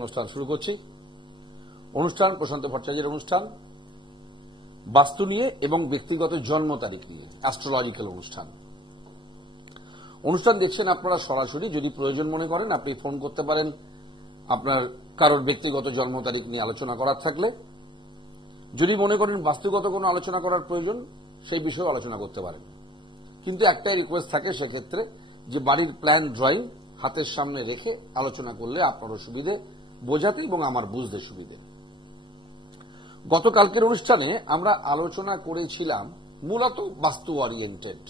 অনুষ্ঠান শুরু করছি। অনুষ্ঠান প্রশান্ত ভট্টাচার্যের অনুষ্ঠান, বাস্তু নিয়ে এবং ব্যক্তিগত জন্ম তারিখ নিয়ে অ্যাস্ট্রোলজিক্যাল অনুষ্ঠান দেখছেন আপনারা সরাসরি। যদি প্রয়োজন মনে করেন আপনি ফোন করতে পারেন আপনার কারোর ব্যক্তিগত জন্ম তারিখ নিয়ে আলোচনা করার থাকলে। যদি মনে করেন বাস্তুগত কোনো আলোচনা করার প্রয়োজন সেই বিষয়ে আলোচনা করতে পারেন। কিন্তু একটাই রিকোয়েস্ট থাকে সেক্ষেত্রে যে বাড়ির প্ল্যান ড্রয়িং হাতের সামনে রেখে আলোচনা করলে আপনারও সুবিধে বোঝাতে এবং আমার বুঝতে সুবিধে। গতকালকের অনুষ্ঠানে আমরা আলোচনা করেছিলাম মূলত বাস্তু ওরিয়েন্টেড।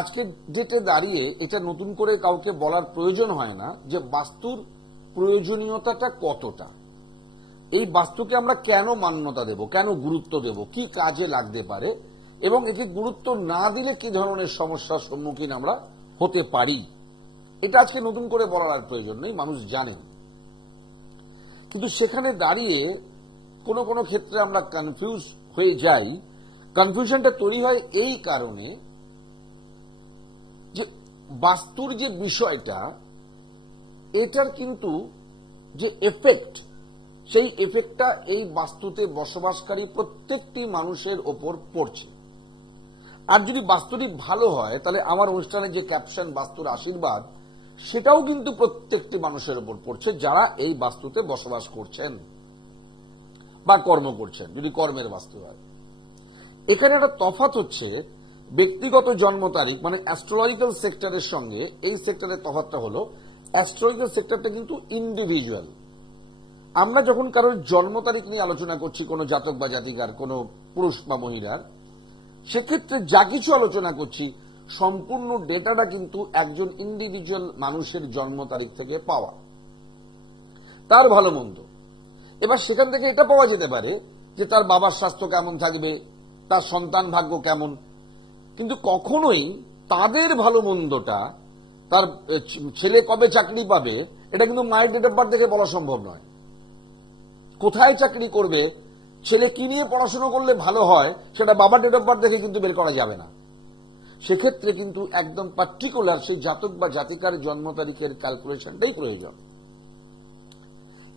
আজকের ডেটে দাঁড়িয়ে এটা নতুন করে কাউকে বলার প্রয়োজন হয় না যে বাস্তুর প্রয়োজনীয়তাটা কতটা, এই বাস্তুকে আমরা কেন মান্যতা দেব, কেন গুরুত্ব দেব, কি কাজে লাগতে পারে এবং একে গুরুত্ব না দিলে কি ধরনের সমস্যার সম্মুখীন আমরা হতে পারি। এটা আজকে নতুন করে বলার আর প্রয়োজন নেই, মানুষ জানেন। কিন্তু সেখানে দাঁড়িয়ে কোনো কোনো ক্ষেত্রে আমরা কনফিউজ হয়ে যাই। কনফিউশনটা তৈরি হয় এই কারণে যে বাস্তুর যে বিষয়টা, এটার কিন্তু যে এফেক্ট, সেই এফেক্টটা এই বাস্তুতে বসবাসকারী প্রত্যেকটি মানুষের ওপর পড়ছে। আর যদি বাস্তুটি ভালো হয় তাহলে আমার অনুষ্ঠানে যে ক্যাপশন বাস্তুর আশীর্বাদ, সেটাও কিন্তু প্রত্যেকটি মানুষের ওপর পড়ছে যারা এই বাস্তুতে বসবাস করছেন বা কর্ম করছেন, যদি কর্মের বাস্তু হয়। এখানে একটা তফাৎ হচ্ছে ব্যক্তিগত জন্ম তারিখ মানে অ্যাস্ট্রোলজিক্যাল সেক্টরের সঙ্গে এই সেক্টরের তফাৎটা হলো অ্যাস্ট্রোলজিক্যাল সেক্টরটা কিন্তু ইন্ডিভিজুয়াল। আমরা যখন কারোর জন্ম তারিখ নিয়ে আলোচনা করছি, কোনো জাতক বা জাতিকার, কোনো পুরুষ বা মহিলার, সেক্ষেত্রে যা কিছু আলোচনা করছি সম্পূর্ণ ডেটাটা কিন্তু একজন ইন্ডিভিজুয়াল মানুষের জন্ম তারিখ থেকে পাওয়া, তার ভালো মন্দ। এবার সেখান থেকে এটা পাওয়া যেতে পারে যে তার বাবার স্বাস্থ্য কেমন থাকবে, তার সন্তান ভাগ্য কেমন, কিন্তু কখনোই তাদের ভালো মন্দটা, তার ছেলে কবে চাকরি পাবে, এটা কিন্তু মায়ের ডেট অফ বার্থ দেখে বলা সম্ভব নয়। কোথায় চাকরি করবে, ছেলে কি নিয়ে পড়াশোনা করলে ভালো হয়, সেটা বাবার ডেট অফ বার্থ দেখে কিন্তু বের করা যাবে না। সেক্ষেত্রে কিন্তু একদম পার্টিকুলার সেই জাতক বা জাতিকার জন্ম তারিখের ক্যালকুলেশনটাই প্রয়োজন।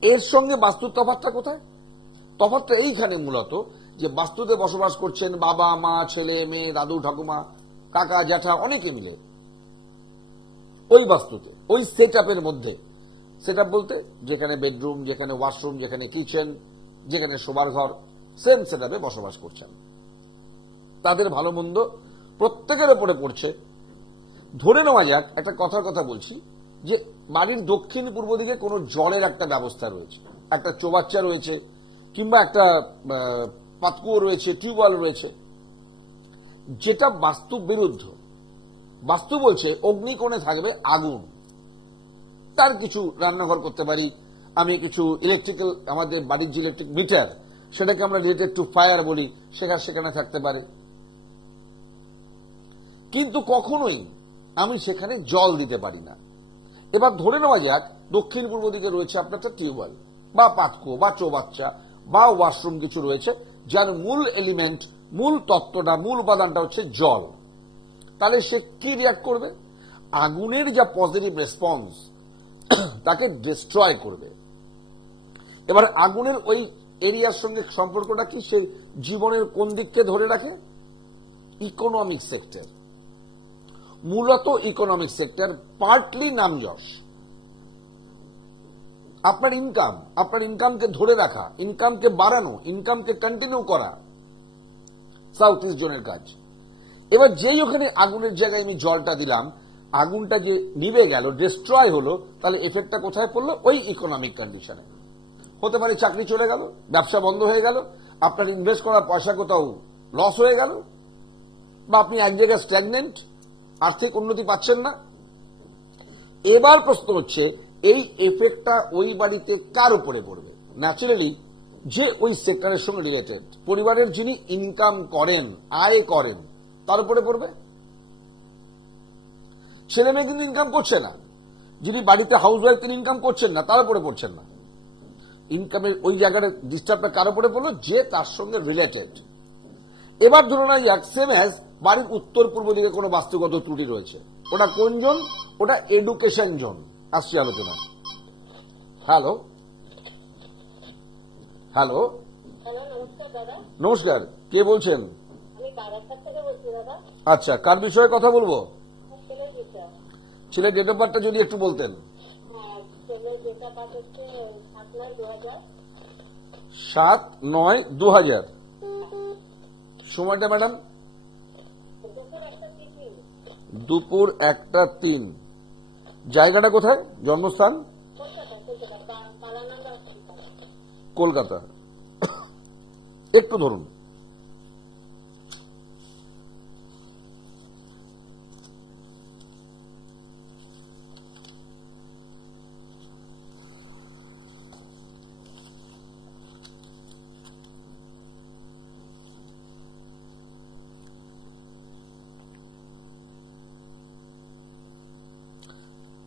এর সঙ্গে বাস্তুর তফাৎটা কোথায়? তফাৎটা এইখানে মূলত যে বাস্তুতে বসবাস করছেন বাবা মা, ছেলে মেয়ে, দাদু ঠাকুমা, কাকা জ্যাঠা, অনেকে মিলে ওই বাস্তুতে, ওই সেট আপের মধ্যে, সেট আপ বলতে যেখানে বেডরুম, যেখানে ওয়াশরুম, যেখানে কিচেন, যেখানে শোবার ঘর, সেম সেট আপে বসবাস করছেন। তাদের ভালো মন্দ প্রত্যেকের উপরে পড়ছে। ধরে নেওয়া যাক, একটা কথার কথা বলছি, যে বাড়ির দক্ষিণ পূর্ব দিকে কোনো জলের একটা ব্যবস্থা রয়েছে, একটা চৌবাচ্চা রয়েছে, কিংবা একটা পাতকুয়ো রয়েছে, টিউবওয়েল রয়েছে, যেটা বাস্তু বিরুদ্ধ। বাস্তু বলছে অগ্নিকোণে থাকবে আগুন। তার কিছু রান্নাঘর করতে পারি, আমি কিছু ইলেকট্রিক্যাল, আমাদের বাড়ির যে ইলেকট্রিক মিটার, সেটাকে আমরা রিলেটেড টু ফায়ার বলি, সেখানে থাকতে পারে। কিন্তু কখনোই আমি সেখানে জল দিতে পারি না। এবার ধরে নেওয়া যাক দক্ষিণ পূর্ব দিকে রয়েছে আপনার একটা টিউবওয়েল বা পাতকুয়ো বা চৌবাচ্চা বা ওয়াশরুম কিছু রয়েছে, যার মূল এলিমেন্ট, মূল তত্ত্বটা, মূল উপাদানটা হচ্ছে জল। তাহলে সে কি রিয়াক্ট করবে? আগুনের যা পজিটিভ রেসপন্স তাকে ডিস্ট্রয় করবে। এবার আগুনের ওই এরিয়ার সঙ্গে সম্পর্কটা কি? সে জীবনের কোন দিককে ধরে রাখে? Economic sector. মূলত ইকোনমিক সেক্টর, পার্টলি নামযশ। আপনার ইনকাম, আপনার ইনকামকে ধরে রাখা, ইনকামকে বাড়ানো, ইনকামকে কন্টিনিউ করা সাউথ ইস্ট জোনের কাজ। এবার যেই ওখানে আগুনের জায়গায় আমি জলটা দিলাম, আগুনটা যে নিভে গেল, ডিস্ট্রয় হলো, তাহলে এফেক্টটা কোথায় পড়লো? ওই ইকোনমিক কন্ডিশনে। হতে পারে চাকরি চলে গেল, ব্যবসা বন্ধ হয়ে গেল, আপনার ইনভেস্ট করা পয়সা কোথাও লস হয়ে গেল, বা আপনি এক জায়গায় স্ট্যাগনেন্ট, আর্থিক উন্নতি পাচ্ছেন না। এবার প্রশ্ন হচ্ছে এই এফেক্টটা ওই বাড়িতে কার উপরে পড়বে? ন্যাচারালি যে ওই সেক্টরের সঙ্গে রিলেটেড, পরিবারের যিনি ইনকাম করেন, আয় করেন, তার উপরে পড়বে। ছেলে মেয়ে কিন্তু ইনকাম করছে না, যিনি বাড়িতে হাউস ওয়াইফ তিনি ইনকাম করছেন না, তার উপরে পড়ছেন না। ইনকামের ওই জায়গাটা ডিস্টার্বটা কার উপরে পড়লো? যে তার সঙ্গে রিলেটেড। এবার ধরুন সেম অ্যাজ বাড়ির উত্তর পূর্ব দিকে কোনো বাস্তুগত ত্রুটি রয়েছে, ওটা কোন জোন? ওটা এডুকেশন জোন। আসছে আলোচনা। হ্যালো হ্যালো হ্যালো, নমস্কার দাদা। নমস্কার, কে বলছেন? আমি বারাসাত থেকে বলছি দাদা। আচ্ছা, কার বিষয়ে কথা বলবো? আমার ছেলের বিষয়। ছেলের ডেট অফ বার্থটা যদি একটু বলতেন। হ্যাঁ, ছেলের ডেটা পাস হচ্ছে 7/9/2000। 7/9/2000। সময়টা ম্যাডাম? দুপুর 1:03। দুপুর 1:03। জায়গাটা কোথায়, জন্মস্থান? কলকাতা পালানন্দ হসপিটাল। কলকাতা। একটু ধরুন।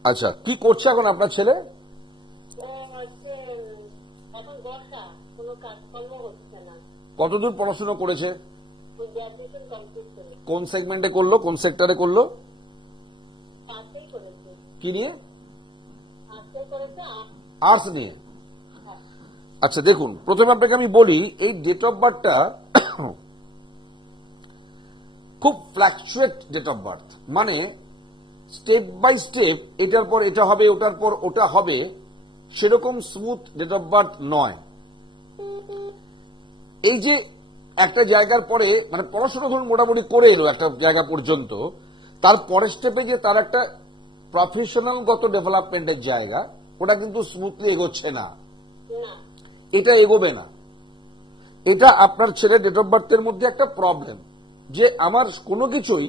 আচ্ছা, কি করছে এখন আপনার ছেলে? ও হচ্ছে এখন বর্ষা, কোনো কাজকর্ম হচ্ছে না। কতদূর পড়াশোনা করেছে? গ্রাজুয়েশন কমপ্লিট করে কোন সেগমেন্টে করলো, কোন সেক্টরে করলো? পাশেই করেছে। কি নিয়ে? আজকে করেছে আর্টস নিয়ে। আচ্ছা দেখুন, প্রথমে আপনাকে আমি বলি এই ডেট অফ বার্থটা খুব ফ্ল্যাকচুয়েট ডেট অফ বার্থ, মানে স্টেপ বাই স্টেপ এটার পর এটা হবে, ওটার পর ওটা হবে, সেরকম স্মুথ ডেট অফ বার্থ নয়। এই যে একটা জায়গার পরে মানে পড়াশোনা ধরুন মোটামুটি করে এলো একটা জায়গা পর্যন্ত, তার পরের স্টেপে যে তার একটা প্রফেশনাল গত ডেভেলপমেন্টের জায়গা, ওটা কিন্তু স্মুথলি এগোচ্ছে না, না। এটা এগোবে না। এটা আপনার ছেলের ডেট অফ বার্থের মধ্যে একটা প্রবলেম, যে আমার কোনো কিছুই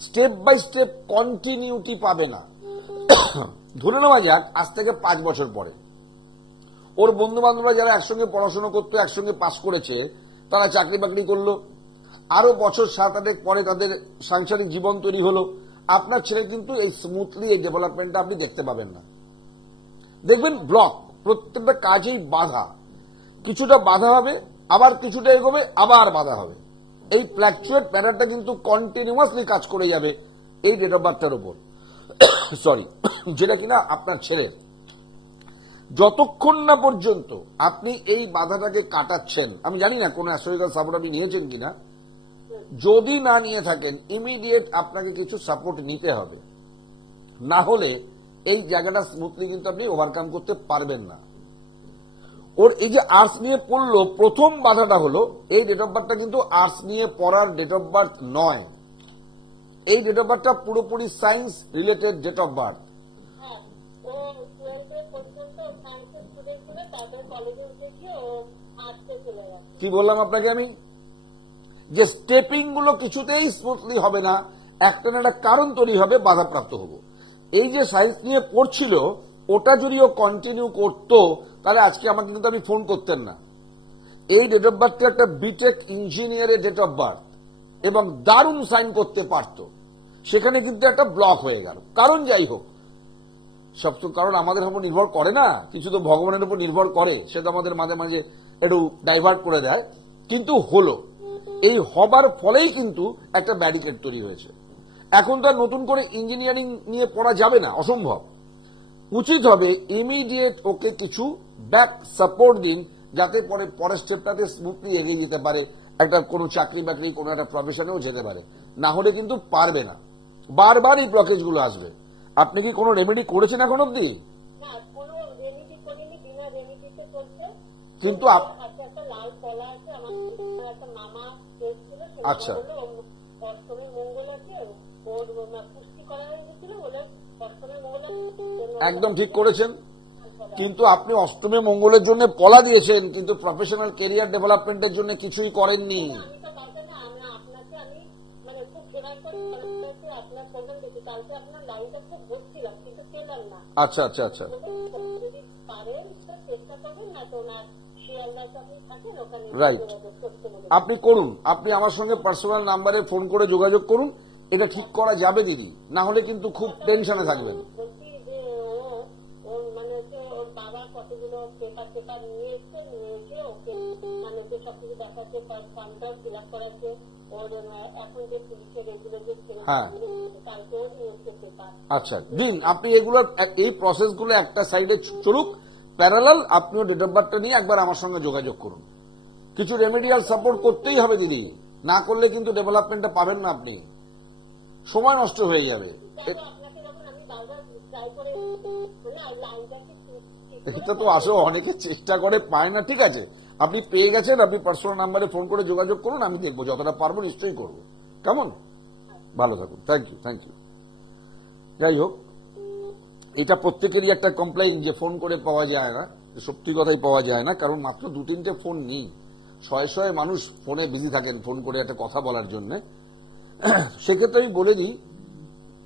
স্টেপ বাই স্টেপ কন্টিনিউটি পাবে না। ধরে নেওয়া যাক আজ থেকে 5 বছর পরে ওর বন্ধু বান্ধবরা যারা একসঙ্গে পড়াশোনা করতো, একসঙ্গে পাস করেছে, তারা চাকরি বাকরি করলো, আরো বছর 7-8 পরে তাদের সাংসারিক জীবন তৈরি হলো। আপনার ছেলে কিন্তু এই স্মুথলি এই ডেভেলপমেন্টটা আপনি দেখতে পাবেন না। দেখবেন ব্লক, প্রত্যেকটা কাজেই বাধা, কিছুটা বাধা হবে, আবার কিছুটা এগোবে, আবার বাধা হবে। এই ফ্ল্যাকচুয়েট প্যাটার্নটা কিন্তু কন্টিনিউয়াসলি কাজ করে যাবে এই ডেট অফ বার্থটার উপর। সরি, যেটা কিনা আপনার ছেলের যতক্ষণ না পর্যন্ত আপনি এই বাধাটাকে কাটাচ্ছেন, আমি জানি না কোন অ্যাস্ট্রোলজিক্যাল সাপোর্ট আপনি নিয়েছেন কিনা, যদি না নিয়ে থাকেন ইমিডিয়েট আপনাকে কিছু সাপোর্ট নিতে হবে, না হলে এই জায়গাটা স্মুথলি কিন্তু আপনি ওভারকাম করতে পারবেন না। ওর এই যে আর্টস নিয়ে পড়লো, প্রথম বাধাটা হলো এই ডেট অফ বার্থটা কিন্তু আর্টস নিয়ে পড়ার ডেট অফ বার্থ নয়। এই ডেট অফ বার্থটা পুরোপুরি science related date of birth. হ্যাঁ, ও 12 পর্যন্ত সায়েন্সের স্টুডেন্ট ছিল, তারপরে কলেজে উঠে গিয়ে ও আর্টসে চলে গেছে। কি বললাম আপনাকে আমি, যে স্টেপিং গুলো কিছুতেই স্মুথলি হবে না, একটা না একটা কারণ তৈরি হবে, বাধাপ্রাপ্ত হব। এই যে সায়েন্স নিয়ে পড়ছিল, ওটা যদি ও কন্টিনিউ করতো, তাহলে আজকে আমাকে কিন্তু আপনি ফোন করতেন না। এই ডেট অফ বার্থটা একটা বিটেক ইঞ্জিনিয়ারের ডেট অফ বার্থ, এবং দারুণ সাইন করতে পারত, সেখানে কিন্তু একটা ব্লক হয়ে গেল। কারণ যাই হোক, সব তো কারণ আমাদের উপর নির্ভর করে না, কিছু তো ভগবানের উপর নির্ভর করে, সেটা আমাদের মাঝে মাঝে একটু ডাইভার্ট করে দেয়, কিন্তু হলো। এই হবার ফলেই কিন্তু একটা ব্যারিকেড তৈরি হয়েছে। এখন তো আর নতুন করে ইঞ্জিনিয়ারিং নিয়ে পড়া যাবে না, অসম্ভব। উচিত হবে ইমিডিয়েট ওকে কিছু ব্যাক সাপোর্ট দিন, যাতে পরে পরের স্টেপটাতে স্মুথলি এগিয়ে যেতে পারে, একটা কোনো চাকরি বাকরি কোনো একটা প্রফেশনেও যেতে পারে। না হলে কিন্তু পারবে না, বারবার এই ব্লকেজগুলো আসবে। আপনি কি কোনো রেমেডি করেছেন এখন অব্দি? না, কোনো রেমিডি করিনি, বিনা রেমিডিতে চলছে। কিন্তু হাতে একটা লাল কলা আছে, আমার একটা মামা এসেছিল, সে আচ্ছা। বললো অষ্টমী মঙ্গল আছে, ওর পুষ্টি করা হয়ে গেছিল বলে অষ্টমী মঙ্গল একদম ঠিক করেছেন, কিন্তু আপনি অষ্টমী মঙ্গলের জন্য পলা দিয়েছেন, কিন্তু প্রফেশনাল কেরিয়ার ডেভেলপমেন্টের জন্য কিছুই করেননি। আমি তো কালকে না, আমরা আপনাকে আমি মানে খুব ফেরার করে আপনার প্রোগ্রাম দেখি, কালকে আপনার লাইনটা খুব বসছিলাম কিন্তু পেলাম না। আচ্ছা আচ্ছা আচ্ছা, যদি পারেন তো চেষ্টা করবেন, না তো ওনার শিয়ালদাতে আপনি থাকেন, ওখানে রাইট, যোগাযোগ করতে বলুন। আপনি করুন, আপনি আমার সঙ্গে পার্সোনাল নাম্বারে ফোন করে যোগাযোগ করুন, এটা ঠিক করা যাবে দিদি, না হলে কিন্তু খুব টেনশনে থাকবেন। বলছি যে ওর মানে হচ্ছে ওর বাবা কতগুলো পেপার নিয়ে এসছে, নিয়ে এসে ওকে মানে হচ্ছে সবকিছু দেখাচ্ছে, ফর্মটাও ফিল আপ করাচ্ছে। ওর এখন যে পুলিশের এগুলো যে হ্যাঁ। কালকে ওর নিয়ে এসছে পেপার। আচ্ছা দিন, আপনি এগুলো এই প্রসেসগুলো একটা সাইডে চলুক, প্যারালাল আপনিও ডেট অফ বার্থটা নিয়ে একবার আমার সঙ্গে যোগাযোগ করুন। কিছু রেমেডিয়াল সাপোর্ট করতেই হবে দিদি, না করলে কিন্তু ডেভেলপমেন্টটা পাবেন না, আপনি সময় নষ্ট হয়ে যাবে। এটা তো আসো অনেকে চেষ্টা করে পায় না, ঠিক আছে, আপনি পেয়ে গেছেন, আপনি পার্সোনাল নাম্বারে ফোন করে যোগাযোগ করুন, আমি দেখবো যতটা পারবো নিশ্চয়ই করবো। কেমন? ভালো থাকুন, থ্যাংক ইউ, থ্যাংক ইউ। যাই হোক, এটা প্রত্যেকেরই একটা কমপ্লেইন যে ফোন করে পাওয়া যায় না, সত্যি কথাই পাওয়া যায় না, কারণ মাত্র 2-3টে ফোন নেই, শয়ে শয়ে মানুষ ফোনে বিজি থাকেন ফোন করে একটা কথা বলার জন্য। সেক্ষেত্রে আমি বলে দিই,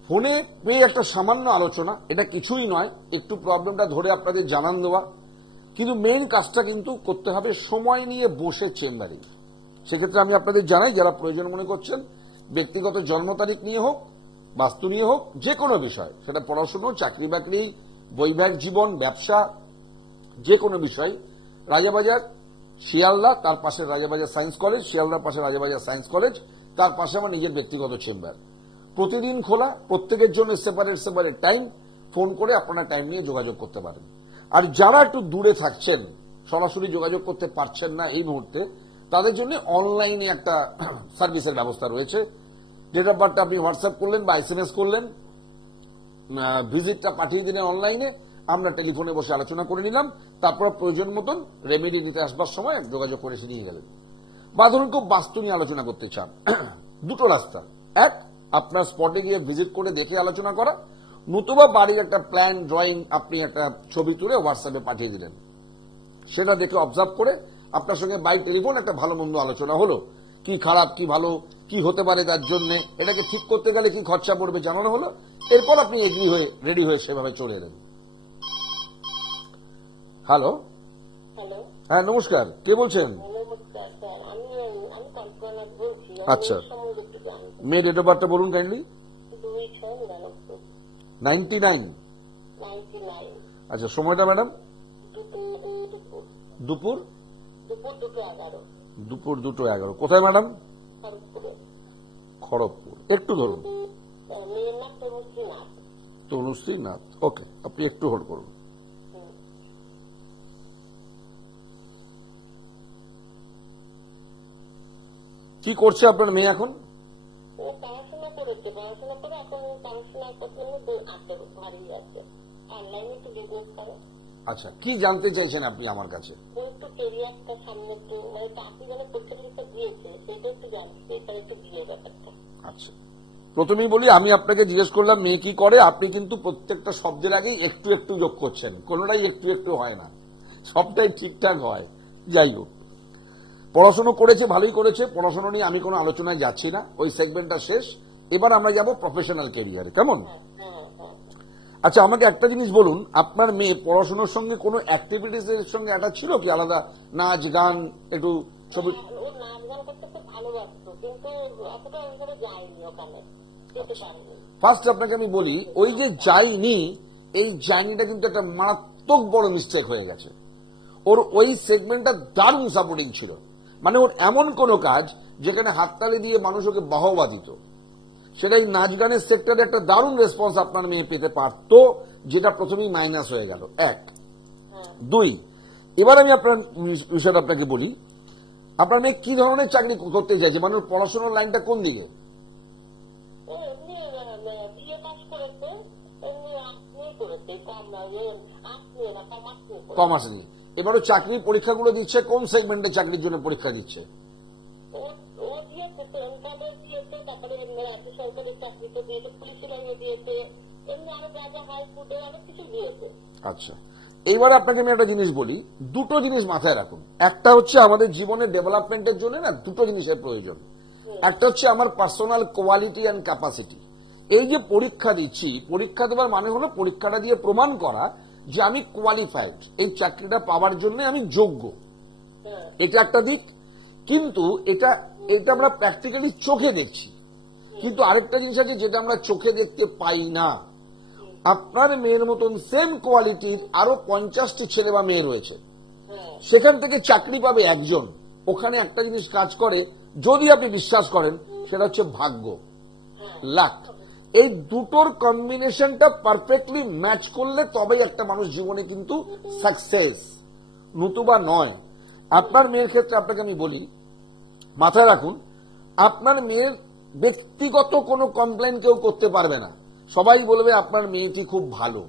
ফোনে পেয়ে একটা সামান্য আলোচনা, এটা কিছুই নয়, একটু প্রবলেমটা ধরে আপনাদের জানান দেওয়া, কিন্তু মেইন কাজটা কিন্তু করতে হবে সময় নিয়ে বসে চেম্বারে। সেক্ষেত্রে আমি আপনাদের জানাই, যারা প্রয়োজন মনে করছেন, ব্যক্তিগত জন্ম তারিখ নিয়ে হোক, বাস্তু নিয়ে হোক, যে কোনো বিষয়, সেটা পড়াশুনো, চাকরি বাকরি, বৈবাহিক জীবন, ব্যবসা, যে কোনো বিষয়, রাজাবাজার শিয়ালদা, তার পাশে রাজাবাজার সায়েন্স কলেজ, শিয়ালদার পাশে রাজাবাজার সায়েন্স কলেজ, তার পাশে আমার নিজের ব্যক্তিগত চেম্বার, প্রতিদিন খোলা, প্রত্যেকের জন্য সেপারেট সেপারেট টাইম, ফোন করে আপনারা টাইম নিয়ে যোগাযোগ করতে পারেন। আর যারা একটু দূরে থাকছেন, সরাসরি যোগাযোগ করতে পারছেন না এই মুহূর্তে, তাদের জন্য অনলাইনে একটা সার্ভিসের ব্যবস্থা রয়েছে। ডেট অফ বার্থটা আপনি হোয়াটসঅ্যাপ করলেন বা SMS করলেন, ভিজিটটা পাঠিয়ে দিলেন অনলাইনে, আমরা টেলিফোনে বসে আলোচনা করে নিলাম, তারপর প্রয়োজন মতন রেমেডি নিতে আসবার সময় যোগাযোগ করে এসে নিয়ে গেলেন। বা ধরুন খুব বাস্তু নিয়ে আলোচনা করতে চান, দুটো রাস্তা, এক আপনার স্পটে গিয়ে ভিজিট করে দেখে আলোচনা করা, নতুবা বাড়ির একটা প্ল্যান ড্রয়িং আপনি একটা ছবি তুলে হোয়াটসঅ্যাপে পাঠিয়ে দিলেন, সেটা দেখে অবজার্ভ করে আপনার সঙ্গে বাই টেলিফোন একটা ভালো মন্দ আলোচনা হলো, কি খারাপ কি ভালো কি হতে পারে তার জন্য, এটাকে ঠিক করতে গেলে কি খরচা পড়বে জানানো হলো, এরপর আপনি এগ্রি হয়ে রেডি হয়ে সেভাবে চলে এলেন। হ্যালো, হ্যাঁ নমস্কার, কে বলছেন? আচ্ছা, মেয়ে ডেট অফ বার্থটা বলুন কাইন্ডলি। 99। আচ্ছা, সময়টা ম্যাডাম? দুপুর 2:11। কোথায় ম্যাডাম? খড়গপুর। একটু ধরুন। তনুশ্রী নাথ। ওকে, আপনি একটু হোল্ড করুন। কি করছে আপনার মেয়ে এখন? পড়াশোনা করেছে, পড়াশোনা করে এখন পড়াশোনা করতে ভারী আছে, অনলাইনে একটু বিজনেস করে। আচ্ছা, কি জানতে চাইছেন আপনি আমার কাছে? একটু কেরিয়ারটা সামনে একটু, মানে চাকরি যেন পরীক্ষা দিয়েছে সেটা একটু জানতে, এটা একটু দিয়ে ব্যাপারটা। আচ্ছা, প্রথমেই বলি, আমি আপনাকে জিজ্ঞেস করলাম মেয়ে কি করে, আপনি কিন্তু প্রত্যেকটা শব্দের আগেই একটু একটু যোগ করছেন, কোনোটাই একটু একটু হয় না, সবটাই ঠিকঠাক হয়। যাই হোক, পড়াশোনা করেছে, ভালোই করেছে, পড়াশোনা নিয়ে আমি কোনো আলোচনায় যাচ্ছি না, ওই সেগমেন্টটা শেষ। এবার আমরা যাব প্রফেশনাল ক্যারিয়ারে, কেমন? আচ্ছা, আমাকে একটা জিনিস বলুন, আপনার মেয়ে পড়াশোনার সঙ্গে কোনো অ্যাক্টিভিটিস এর সঙ্গে একটা ছিল কি আলাদা, নাচ গান, একটু ছবি? ও নাচ গান করতে খুব ভালোবাসতো, কিন্তু অতটা ওইভাবে যায়নি ওখানে, যেতে পারেনি। ফার্স্ট আপনাকে আমি বলি, ওই যে যায়নি, এই জার্নিটা কিন্তু একটা মারাত্মক বড় মিস্টেক হয়ে গেছে। ওর ওই সেগমেন্টটা দারুণ সাপোর্টিং ছিল, মানে ওর এমন কোন কাজ যেখানে হাততালি দিয়ে মানুষ ওকে বাহবা দিত, সেটাই নাচ গানের সেক্টরে একটা দারুণ রেসপন্স আপনার মেয়ে পেতে পারত, যেটা প্রথমেই মাইনাস হয়ে গেল। এক, দুই, এবার আমি আপনার বিষয়টা আপনাকে বলি, আপনার মেয়ে কি ধরনের চাকরি করতে চাইছে, মানে ওর পড়াশোনার লাইনটা কোন দিকে? কমার্স নিয়ে। এবারও চাকরির পরীক্ষাগুলো দিচ্ছে, কোন সেগমেন্টে চাকরির জন্য পরীক্ষা দিচ্ছে? আচ্ছা, এইবার আপনাকে আমি একটা জিনিস বলি, দুটো জিনিস মাথায় রাখুন। একটা হচ্ছে আমাদের জীবনের ডেভেলপমেন্টের জন্য না দুটো জিনিসের প্রয়োজন। একটা হচ্ছে আমার পার্সোনাল কোয়ালিটি অ্যান্ড ক্যাপাসিটি। এই যে পরীক্ষা দিচ্ছি, পরীক্ষা দেওয়ার মানে হলো পরীক্ষাটা দিয়ে প্রমাণ করা যে আমি কোয়ালিফাইড, এই চাকরিটা পাওয়ার জন্য আমি যোগ্য, এটা একটা দিক। কিন্তু এটা আমরা প্র্যাকটিক্যালি চোখে দেখছি, কিন্তু আরেকটা জিনিস আছে যেটা আমরা চোখে দেখতে পাই না। আপনার মেয়ের মতন সেম কোয়ালিটির আরো 50টি ছেলে বা মেয়ে রয়েছে, সেখান থেকে চাকরি পাবে একজন। ওখানে একটা জিনিস কাজ করে, যদি আপনি বিশ্বাস করেন, সেটা হচ্ছে ভাগ্য, লাক। এই দুটোর কম্বিনেশনটা পারফেক্টলি ম্যাচ করলে তবেই একটা মানুষ জীবনে কিন্তু সাকসেস, নতুবা নয়। আপনার মেয়ের ক্ষেত্রে আপনাকে আমি বলি, মাথায় রাখুন, আপনার মেয়ের ব্যক্তিগত কোনো কমপ্লেন কেউ করতে পারবে না। সবাই বলবে আপনার মেয়েটি খুব ভালো,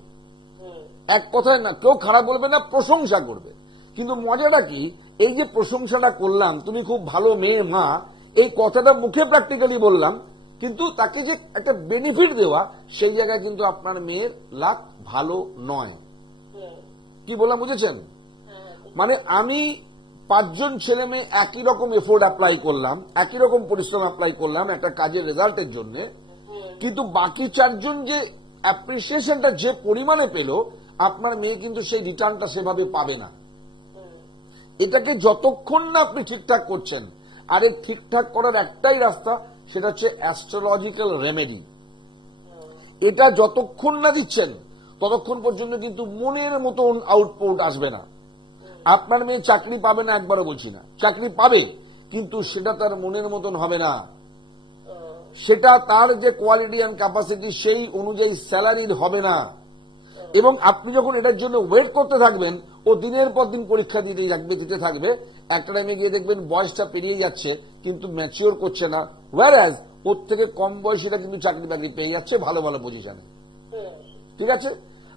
এক কথায় না, কেউ খারাপ বলবে না, প্রশংসা করবে। কিন্তু মজাটা কি, এই যে প্রশংসাটা করলাম, তুমি খুব ভালো মেয়ে মা, এই কথাটা মুখে প্র্যাকটিক্যালি বললাম, কিন্তু তাকে যে একটা বেনিফিট দেওয়া, সেই জায়গায় কিন্তু আপনার মেয়ের লাক ভালো নয়। কি বললাম বুঝেছেন? মানে আমি 5 জন ছেলে মেয়ে একই রকম এফোর্ট অ্যাপ্লাই করলাম, একই রকম পরিশ্রম অ্যাপ্লাই করলাম একটা কাজের রেজাল্টের জন্য, কিন্তু বাকি 4 জন যে অ্যাপ্রিসিয়েশনটা যে পরিমাণে পেল, আপনার মেয়ে কিন্তু সেই রিটার্নটা সেভাবে পাবে না। এটাকে যতক্ষণ না আপনি ঠিকঠাক করছেন, আর এই ঠিকঠাক করার একটাই রাস্তা, সেটা হচ্ছে অ্যাস্ট্রোলজিক্যাল রেমেডি। এটা যতক্ষণ না দিচ্ছেন ততক্ষণ পর্যন্ত কিন্তু মনের মতন আউটপুট আসবে না। আপনার মেয়ে চাকরি পাবে না একবারও বলছি না, চাকরি পাবে, কিন্তু সেটা তার মনের মতন হবে না। সেটা তার যে কোয়ালিটি অ্যান্ড ক্যাপাসিটি সেই অনুযায়ী স্যালারির হবে না। এবং আপনি যখন এটার জন্য ওয়েট করতে থাকবেন, ও দিনের পর দিন পরীক্ষা দিতে থাকবে, একটা টাইমে গিয়ে দেখবেন বয়সটা পেরিয়ে যাচ্ছে কিন্তু ম্যাচিওর করছে না, ওয়্যারঅ্যাজ ওর থেকে কম বয়সীরা কিন্তু চাকরি বাকরি পেয়ে যাচ্ছে ভালো ভালো পজিশনে। ঠিক আছে,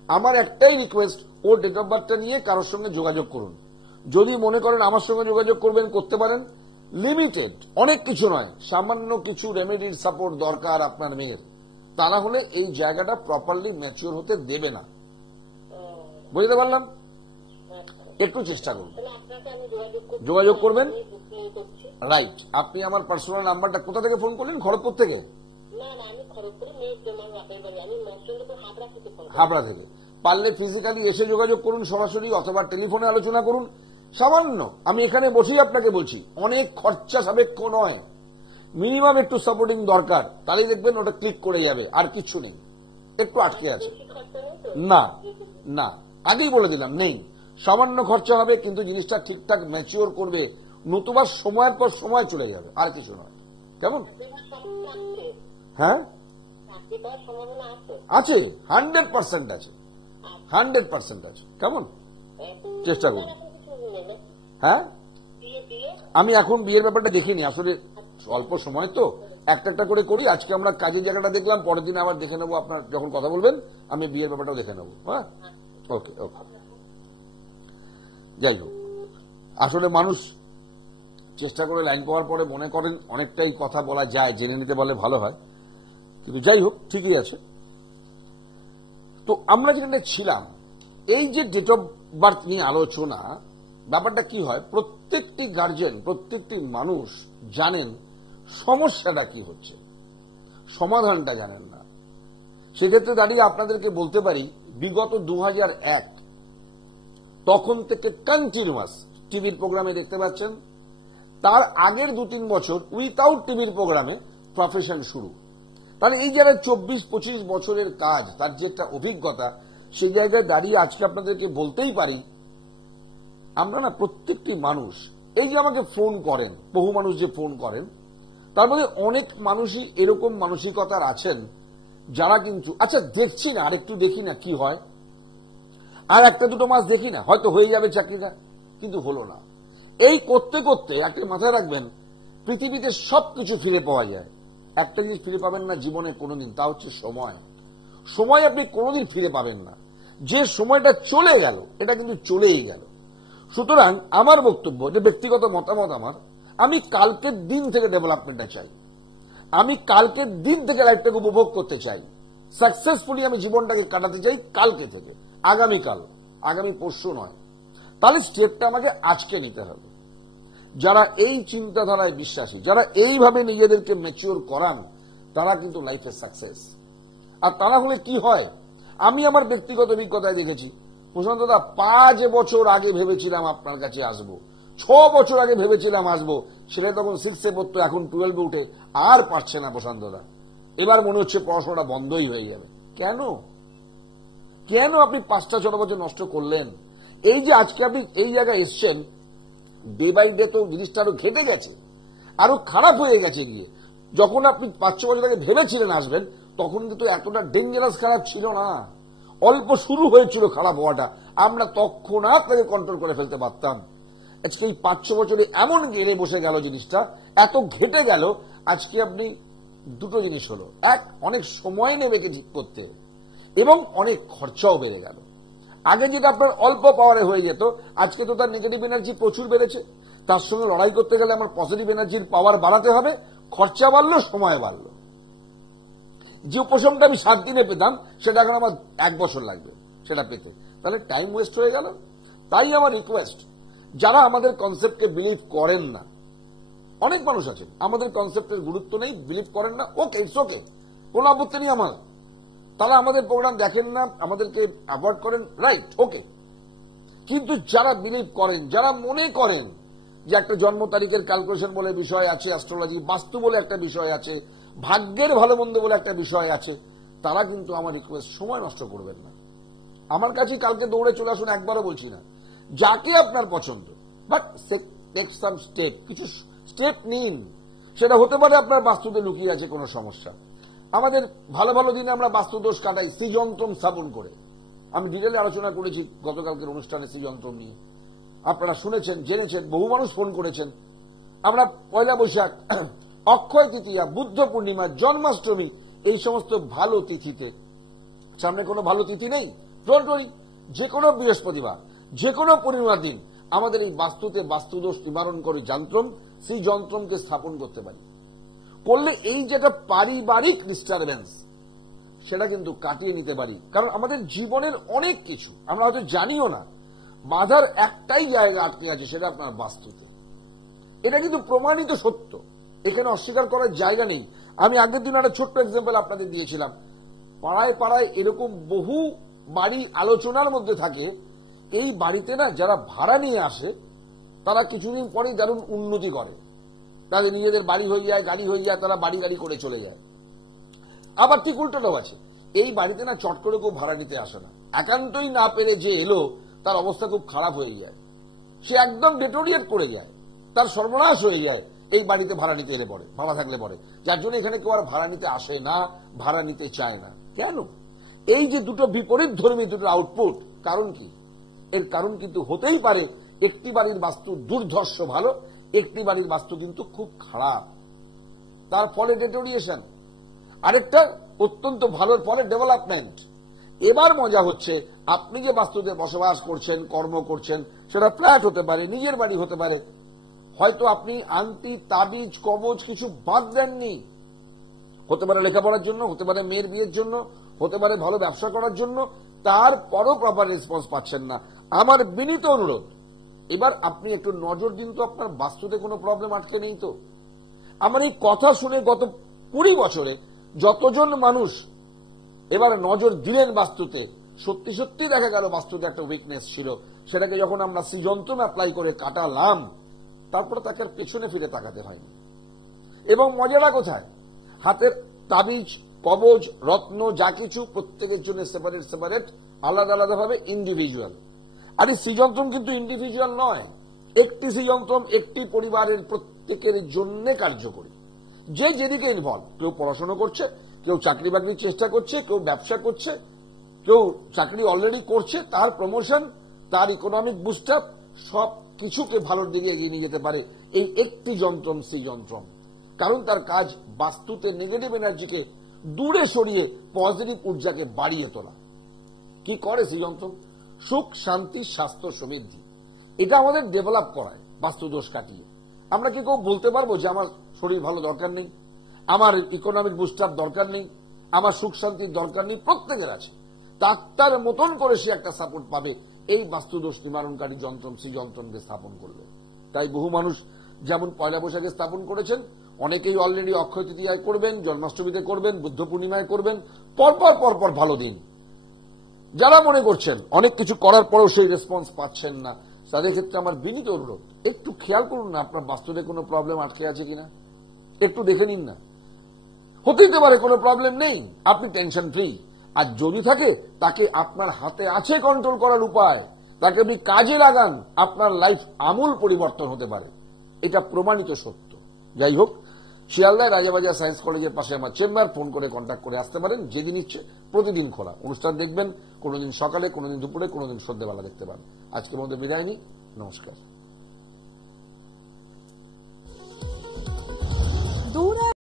আমার একটাই রিকোয়েস্ট, ও ডেট অফ বার্থটা নিয়ে কারোর সঙ্গে যোগাযোগ করুন। যদি মনে করেন আমার সঙ্গে যোগাযোগ করবেন, করতে পারেন। লিমিটেড, অনেক কিছু নয়, সামান্য কিছু রেমেডির সাপোর্ট দরকার আপনার মেয়ের, তা না হলে এই জায়গাটা প্রপারলি ম্যাচিওর হতে দেবে না। বুঝতে পারলাম? একটু চেষ্টা করুন, যোগাযোগ করবেন। রাইট, আপনি আমার পার্সোনাল নাম্বারটা কোথা থেকে ফোন করলেন? খড়গপুর থেকে? হাবড়া থেকে। পারলে ফিজিক্যালি এসে যোগাযোগ করুন সরাসরি, অথবা টেলিফোনে আলোচনা করুন। সামান্য, আমি এখানে বসেই আপনাকে বলছি, অনেক খরচা সাপেক্ষ নয়, মিনিমাম একটু সাপোর্টিং দরকার, তাহলেই দেখবেন ওটা ক্লিক করে যাবে, আর কিছু নেই। একটু আটকে আছে না, না, আগেই বলে দিলাম, নেই। সামান্য খরচা হবে, কিন্তু জিনিসটা ঠিকঠাক ম্যাচিওর করবে, নতুবা সময়ের পর সময় চলে যাবে, আর কিছু নয়। কেমন? হ্যাঁ, আছে, 100% আছে, 100% আছে। কেমন? চেষ্টা করুন। হ্যাঁ, আমি এখন বিয়ের ব্যাপারটা দেখিনি, আসলে অল্প সময় তো, একটা একটা করে করি। আজকে আমরা কাজের জায়গাটা দেখলাম, পরের দিন আবার দেখে নেবো, আপনার যখন কথা বলবেন আমি বিয়ের ব্যাপারটাও দেখে নেবো। হ্যাঁ, ওকে ওকে। যাই হোক, আসলে মানুষ চেষ্টা করে লাইন পাওয়ার পরে মনে করেন অনেকটাই কথা বলা যায়, জেনে নিতে বলে ভালো হয়, কিন্তু যাই হোক, ঠিকই আছে। তো আমরা যেখানে ছিলাম, এই যে ডেট অফ বার্থ নিয়ে আলোচনা, ব্যাপারটা কি হয়, প্রত্যেকটি গার্জেন, প্রত্যেকটি মানুষ জানেন সমস্যাটা কি হচ্ছে, সমাধানটা জানেন না। সেক্ষেত্রে দাঁড়িয়ে আপনাদেরকে বলতে পারি, বিগত 2001 তখন থেকে কন্টিনিউয়াস টিভির প্রোগ্রামে দেখতে পাচ্ছেন, তার আগের 2-3 বছর উইথাউট টিভির প্রোগ্রামে প্রফেশন শুরু। তাহলে এই যারা 24-25 বছরের কাজ, তার যে একটা অভিজ্ঞতা, সেই জায়গায় দাঁড়িয়ে আজকে আপনাদেরকে বলতেই পারি, আমরা না প্রত্যেকটি মানুষ, এই যে আমাকে ফোন করেন, বহু মানুষ যে ফোন করেন, তার মধ্যে অনেক মানুষই এরকম মানসিকতার আছেন, যারা কিন্তু আচ্ছা দেখছি না, আর একটু দেখি না কি হয়, আর 1-2 মাস দেখি না, হয়তো হয়ে যাবে চাকরিটা, কিন্তু হলো না। এই করতে করতে একটা মাথায় রাখবেন, পৃথিবীতে সবকিছু ফিরে পাওয়া যায়, একটা জিনিস ফিরে পাবেন না জীবনে কোনোদিন, তা হচ্ছে সময়। সময় আপনি কোনোদিন ফিরে পাবেন না। যে সময়টা চলে গেল, এটা কিন্তু চলেই গেল। সুতরাং আমার বক্তব্য, যে ব্যক্তিগত মতামত আমার, আমি কালকের দিন থেকে ডেভেলপমেন্টটা চাই, আমি কালকের দিন থেকে লাইফটাকে উপভোগ করতে চাই, সাকসেসফুলি আমি জীবনটাকে কাটাতে চাই কালকে থেকে, আগামীকাল, আগামী পরশু নয়। তাহলে স্টেপটা আমাকে আজকে নিতে হবে। যারা এই চিন্তাধারায় বিশ্বাসী, যারা এইভাবে নিজেদেরকে ম্যাচিওর করান, তারা কিন্তু লাইফে সাকসেস। আর তারা হলে কি হয়, আমি আমার ব্যক্তিগত অভিজ্ঞতায় দেখেছি, প্রশান্ত দা 5 বছর আগে ভেবেছিলাম আপনার কাছে আসবো, 6 বছর আগে ভেবেছিলাম আসবো, ছেলে তখন 6-এ পড়তো, এখন 12-এ উঠে আর পারছে না প্রশান্ত দা, এবার মনে হচ্ছে পড়াশোনাটা বন্ধই হয়ে যাবে। কেন কেন আপনি 5-6 বছর নষ্ট করলেন? এই যে আজকে আপনি এই জায়গায় এসছেন, ডে বাই ডে তো জিনিসটা আরো ঘেটে গেছে, আরো খারাপ হয়ে গেছে গিয়ে। যখন আপনি 5-6 বছর আগে ভেবেছিলেন আসবেন, তখন কিন্তু এতটা ডেঞ্জারাস খারাপ ছিল না, অল্প শুরু হয়েছিল খারাপ হওয়াটা, আমরা তৎক্ষণাৎ তাকে কন্ট্রোল করে ফেলতে পারতাম। আজকে এই 5-6 বছরে এমন গেড়ে বসে গেল জিনিসটা, এত ঘেটে গেল। আজকে আপনি দুটো জিনিস হলো, এক, অনেক সময় নেবে ঠিক করতে, এবং অনেক খরচাও বেড়ে গেল। আগে যেটা আপনার অল্প পাওয়ারে হয়ে যেত, আজকে তো তার নেগেটিভ এনার্জি প্রচুর বেড়েছে। তার সঙ্গে লড়াই করতে গেলে আমার পজিটিভ এনার্জির পাওয়ার বাড়াতে হবে, খরচা বাড়লো, সময় বাড়লো। যে উপশমটা আমি 7 দিনে পেতাম সেটা এখন আমার 1 বছর লাগবে সেটা পেতে, তাহলে টাইম ওয়েস্ট হয়ে গেল। তাই আমার রিকোয়েস্ট, যারা আমাদের কনসেপ্টকে বিলিভ করেন না, অনেক মানুষ আছেন আমাদের কনসেপ্টের গুরুত্ব নেই, বিলিভ করেন না, ওকে, ইটস ওকে, কোন আপত্তি নেই আমার, তারা আমাদের প্রোগ্রাম দেখেন না, আমাদেরকে অ্যাভয়েড করেন, রাইট, ওকে। কিন্তু যারা বিলিভ করেন, যারা মনে করেন যে একটা জন্ম তারিখের ক্যালকুলেশন বলে বিষয় আছে, অ্যাস্ট্রোলজি, বাস্তু বলে একটা বিষয় আছে, ভাগ্যের ভালো মন্দ বলে একটা বিষয় আছে, তারা কিন্তু আমার রিকোয়েস্ট, সময় নষ্ট করবেন না। আমার কাছে কালকে দৌড়ে চলে আসুন, একবারও বলছি না, যাকে আপনার পছন্দ, বাট টেক সাম স্টেপ, কিছু স্টেপ নিন। সেটা হতে পারে আপনার বাস্তুতে লুকিয়ে আছে কোনো সমস্যা। আমাদের ভালো ভালো দিনে আমরা বাস্তু দোষ কাটাই শ্রীযন্ত্রম স্থাপন করে। আমি ডিটেলে আলোচনা করেছি গতকালকের অনুষ্ঠানে শ্রীযন্ত্রম নিয়ে, আপনারা শুনেছেন, জেনেছেন, বহু মানুষ ফোন করেছেন। আমরা পয়লা বৈশাখ, অক্ষয় তৃতীয়া, বুদ্ধ পূর্ণিমা, জন্মাষ্টমী, এই সমস্ত ভালো তিথিতে, সামনে কোনো ভালো তিথি নেই, ডোন্ট ওয়ারি, যে কোনো বৃহস্পতিবার, যে কোনো পূর্ণিমার দিন আমাদের এই বাস্তুতে বাস্তুদোষ নিবারণ করে যন্ত্রম, সেই যন্ত্রমকে স্থাপন করতে পারি। করলে এই যেটা পারিবারিক ডিস্টারবেন্স, সেটা কিন্তু কাটিয়ে নিতে পারি। কারণ আমাদের জীবনের অনেক কিছু আমরা হয়তো জানিও না, বাধার একটাই জায়গা আটকে আছে, সেটা আপনার বাস্তুতে। এটা কিন্তু প্রমাণিত সত্য, এখানে অস্বীকার করার জায়গা নেই। আমি আগের দিন একটা ছোট্ট এক্সাম্পল আপনাদের দিয়েছিলাম, পাড়ায় পাড়ায় এরকম বহু বাড়ি আলোচনার মধ্যে থাকে, এই বাড়িতে না যারা ভাড়া নিয়ে আসে তারা কিছুদিন পরেই দারুণ উন্নতি করে, তাদের নিজেদের বাড়ি হয়ে যায়, গাড়ি হয়ে যায়, তারা বাড়ি গাড়ি করে চলে যায়। আবার ঠিক উল্টোটাও আছে, এই বাড়িতে না চট করে কেউ ভাড়া নিতে আসে না, একান্তই না পেরে যে এলো তার অবস্থা খুব খারাপ হয়ে যায়, সে একদম ডেটোরিয়েট করে যায়, তার সর্বনাশ হয়ে যায় এই বাড়িতে ভাড়া নিতে এলে পরে, ভাড়া থাকলে পরে, যার জন্য এখানে কেউ আর ভাড়া নিতে আসে না, ভাড়া নিতে চায় না। কেন? এই যে দুটো বিপরীত ধর্মী দুটো আউটপুট, কারণ কি? এর কারণ কিন্তু হতেই পারে একটি বাড়ির বাস্তু দুর্ধর্ষ ভালো, একটি বাড়ির বাস্তু কিন্তু খুব খারাপ, তার ফলে ডেটোরিয়েশন, আরেকটা অত্যন্ত ভালোর ফলে ডেভেলপমেন্ট। এবার মজা হচ্ছে, আপনি যে বাস্তুতে বসবাস করছেন, কর্ম করছেন, সেটা ফ্ল্যাট হতে পারে, নিজের বাড়ি হতে পারে, হয়তো আপনি আংটি, তাবিজ, কবচ কিছু বাদ দেননি, হতে পারে লেখাপড়ার জন্য, হতে পারে মেয়ের বিয়ের জন্য, হতে পারে ভালো ব্যবসা করার জন্য, তারপরও প্রপার রেসপন্স পাচ্ছেন না। আমার বিনীত অনুরোধ, এবার আপনি একটু নজর দিন তো, আপনার বাস্তুতে কোনো প্রবলেম আটকে নেই তো। আমার এই কথা শুনে গত 20 বছরে যতজন মানুষ এবার নজর দিলেন বাস্তুতে, সত্যি সত্যি দেখা গেল বাস্তুতে একটা উইকনেস ছিল, সেটাকে যখন আমরা শ্রীযন্ত্রম অ্যাপ্লাই করে কাটালাম, তারপরে তাকে আর পেছনে ফিরে তাকাতে হয়নি। এবং মজাটা কোথায়? হাতের তাবিজ, কবজ, রত্ন যা কিছু প্রত্যেকের জন্য সেপারেট সেপারেট, আলাদা আলাদা ভাবে ইন্ডিভিজুয়াল। আর এই শ্রীযন্ত্রম কিন্তু ইন্ডিভিজুয়াল নয়, একটি শ্রীযন্ত্রম একটি পরিবারের প্রত্যেকের জন্য কার্যকরী। যে যেদিকে ইনভলভ, কেউ পড়াশোনা করছে, কেউ চাকরি বাকরির চেষ্টা করছে, কেউ ব্যবসা করছে, কেউ চাকরি অলরেডি করছে, তার প্রমোশন, তার ইকোনমিক বুস্ট আপ, সব কিছুকে ভালোর দিকে এগিয়ে নিয়ে যেতে পারে এই একটি যন্ত্রম, শ্রীযন্ত্রম। কারণ তার কাজ বাস্তুতে নেগেটিভ এনার্জিকে দূরে সরিয়ে পজিটিভ ঊর্জাকে বাড়িয়ে তোলা। কি করে শ্রীযন্ত্রম? সুখ, শান্তি, স্বাস্থ্য, সমৃদ্ধি, এটা আমাদের ডেভেলপ করায় বাস্তু দোষ কাটিয়ে। আমরা কি কেউ বলতে পারবো যে আমার শরীর ভালো দরকার নেই, আমার ইকোনমিক বুস্ট আপ দরকার নেই, আমার সুখ শান্তির দরকার নেই? প্রত্যেকের আছে, তার মতন করে সে একটা সাপোর্ট পাবে এই বাস্তুদোষ নিবারণকারী যন্ত্রম, শ্রীযন্ত্রমকে স্থাপন করবে। তাই বহু মানুষ যেমন পয়লা বৈশাখে স্থাপন করেছেন, অনেকেই অলরেডি অক্ষয় তৃতীয়ায় করবেন, জন্মাষ্টমীতে করবেন, বুদ্ধ পূর্ণিমায় করবেন, পরপর পরপর ভালো দিন। যারা মনে করছেন অনেক কিছু করার পরেও সেই রেসপন্স পাচ্ছেন না, তাদের ক্ষেত্রে আমার বিনীত অনুরোধ, একটু খেয়াল করুন না আপনার বাস্তুতে কোনো প্রবলেম আটকে আছে কিনা, একটু দেখে নিন না। হতেই পারে কোনো প্রবলেম নেই, আপনি টেনশন ফ্রি, আর যদি থাকে তাকে আপনার হাতে আছে কন্ট্রোল করার উপায়, তাকে আপনি কাজে লাগান, আপনার লাইফ আমূল পরিবর্তন হতে পারে, এটা প্রমাণিত সত্য। যাই হোক, শিয়ালদায় রাজাবাজার সায়েন্স কলেজের পাশে আমার চেম্বার, ফোন করে কন্ট্যাক্ট করে আসতে পারেন। যেদিন ইচ্ছে প্রতিদিন খোলা, অনুষ্ঠান দেখবেন, কোনোদিন সকালে, কোনোদিন দুপুরে, কোনোদিন সন্ধ্যেবেলা দেখতে পান। আজকের মধ্যে বিদায় নিই, নমস্কার।